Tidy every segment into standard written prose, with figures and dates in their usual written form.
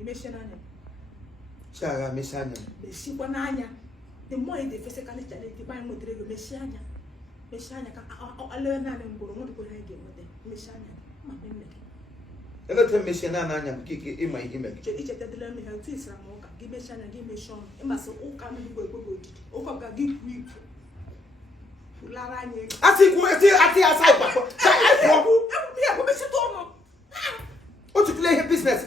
Imeshananya. Shaga Meshanya. Meshikwananya. The more they physically challenge, the buying motor Meshanya. Meshanya, I learn and go on to go again with them. Meshanya. A lot of Meshananya kick in my image. Each of the learning how to Islam, give me Shana, give me Sean. It must all come and go. Oka give week. I think we're still at the outside. What to play her business?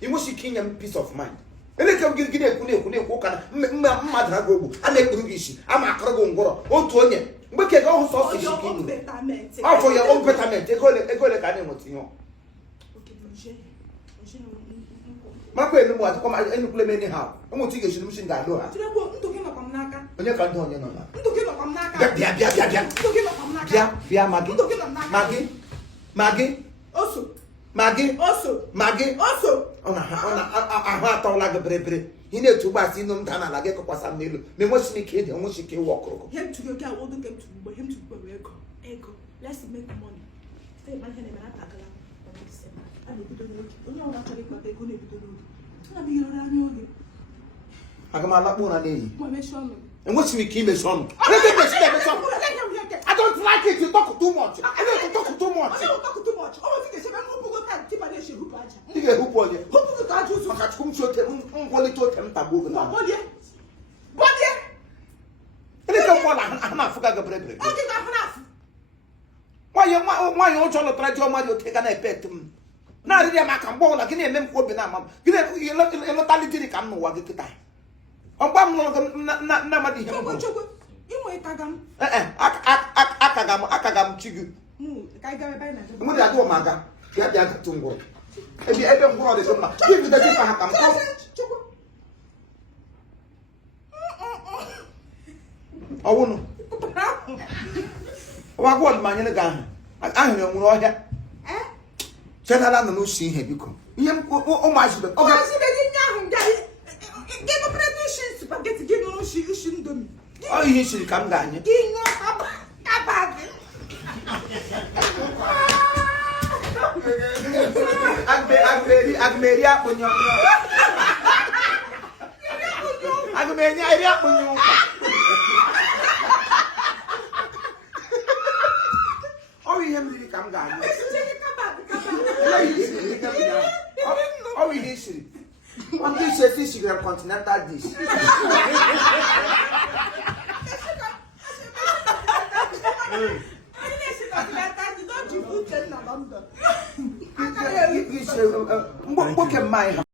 You must king and peace of mind. And they come get a kune walk and mother go. And they Rugishi. I'm a cargo. Oh, Tonya. We can go for your own betterment. Oh, for your own betterment. They go like I know. My friend, no one to come and play anyhow. I'm going to take a solution that door. And you can't do it. Maggie. On a heart like a brave. He need to buy Sinom Tana like a Passa Milu. Me must make it and she can walk. Him to your girl, all the game to him to go. Echo. Let's make money. Stay my hand and attack. I come out more and what's me keep a son? I don't like it to talk too much. I don't talk too much. I don't talk too much. Oh, I think it's a who body. Who got you so much? Whom should them taboo? Body. And it's a one. I'm not forgot the bread. Why you trying to try to money take an pet? Now, the Macambo, like in a mem for Benama. You know, locality come no work at the time. On one nobody. You might Akagam Chigu. Mother do Maga. Get the other to work. And the other one is on my give me the Hakam. I won't. What one man in the gun? I know more here. Set her on the see him become. Oh, my husband. Oh, give a predation spaghetti. Give no she shouldn't do me. Oh, he should come down. I'm very up on your. I'm very up on you. Oh, he him come down. Oh, he is. One dish is fish, you continental dish. Book in my